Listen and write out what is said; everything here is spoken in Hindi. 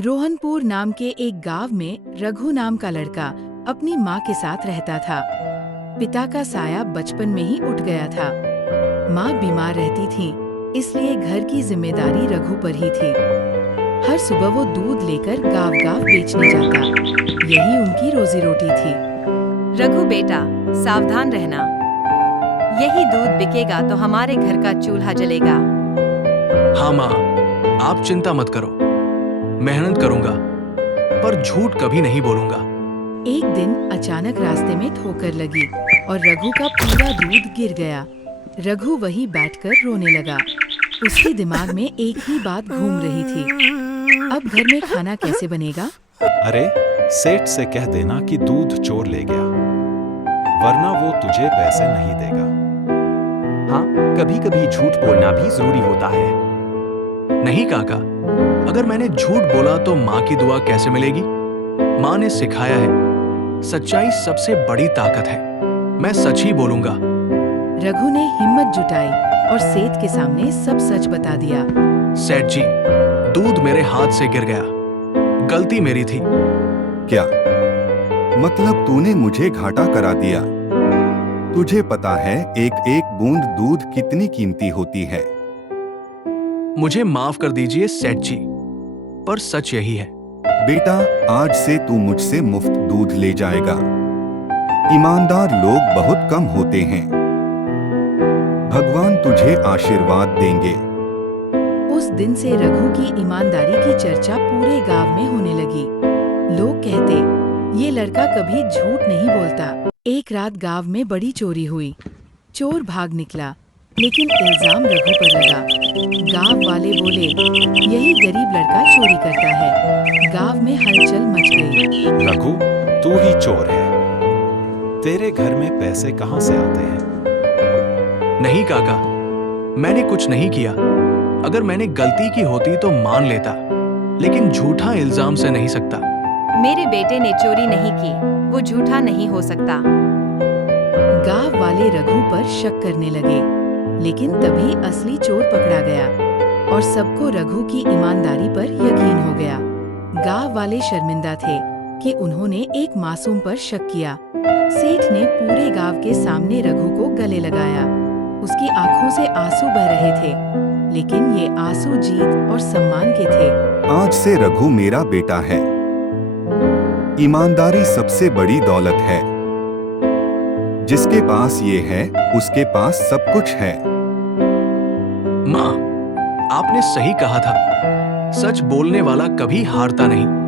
रोहनपुर नाम के एक गांव में रघु नाम का लड़का अपनी माँ के साथ रहता था। पिता का साया बचपन में ही उठ गया था। माँ बीमार रहती थी, इसलिए घर की जिम्मेदारी रघु पर ही थी। हर सुबह वो दूध लेकर गांव-गांव बेचने जाता। यही उनकी रोजी रोटी थी। रघु बेटा, सावधान रहना। यही दूध बिकेगा तो हमारे घर का चूल्हा जलेगा। हाँ माँ, आप चिंता मत करो। मेहनत करूंगा, पर झूठ कभी नहीं बोलूंगा। एक दिन अचानक रास्ते में ठोकर लगी और रघु का पूरा दूध गिर गया। रघु वहीं बैठकर रोने लगा। उसके दिमाग में एक ही बात घूम रही थी, अब घर में खाना कैसे बनेगा? अरे, सेठ से कह देना कि दूध चोर ले गया, वरना वो तुझे पैसे नहीं देगा। हाँ, कभी-कभी झूठ बोलना भी जरूरी होता है। नहीं काका, अगर मैंने झूठ बोला तो माँ की दुआ कैसे मिलेगी? माँ ने सिखाया है, सच्चाई सबसे बड़ी ताकत है। मैं सच ही बोलूंगा। रघु ने हिम्मत जुटाई और सेठ के सामने सब सच बता दिया। सेठ जी, दूध मेरे हाथ से गिर गया, गलती मेरी थी। क्या मतलब तूने मुझे घाटा करा दिया? तुझे पता है एक एक बूंद दूध कितनी कीमती होती है। मुझे माफ कर दीजिए सेठ जी, पर सच यही है। बेटा, आज से तू मुझसे मुफ्त दूध ले जाएगा। ईमानदार लोग बहुत कम होते हैं। भगवान तुझे आशीर्वाद देंगे। उस दिन से रघु की ईमानदारी की चर्चा पूरे गांव में होने लगी। लोग कहते, ये लड़का कभी झूठ नहीं बोलता। एक रात गांव में बड़ी चोरी हुई। चोर भाग निकला, लेकिन इल्जाम रघु पर लगा। गांव वाले बोले, यही गरीब लड़का चोरी करता है। गांव में हलचल मच गई। रघु, तू ही चोर है। तेरे घर में पैसे कहाँ से आते हैं? नहीं काका, मैंने कुछ नहीं किया। अगर मैंने गलती की होती तो मान लेता, लेकिन झूठा इल्जाम से नहीं सकता। मेरे बेटे ने चोरी नहीं की, वो झूठा नहीं हो सकता। गांव वाले रघु पर शक करने लगे, लेकिन तभी असली चोर पकड़ा गया और सबको रघु की ईमानदारी पर यकीन हो गया। गांव वाले शर्मिंदा थे कि उन्होंने एक मासूम पर शक किया। सेठ ने पूरे गांव के सामने रघु को गले लगाया। उसकी आंखों से आंसू बह रहे थे, लेकिन ये आंसू जीत और सम्मान के थे। आज से रघु मेरा बेटा है। ईमानदारी सबसे बड़ी दौलत है। जिसके पास ये है, उसके पास सब कुछ है। माँ, आपने सही कहा था, सच बोलने वाला कभी हारता नहीं।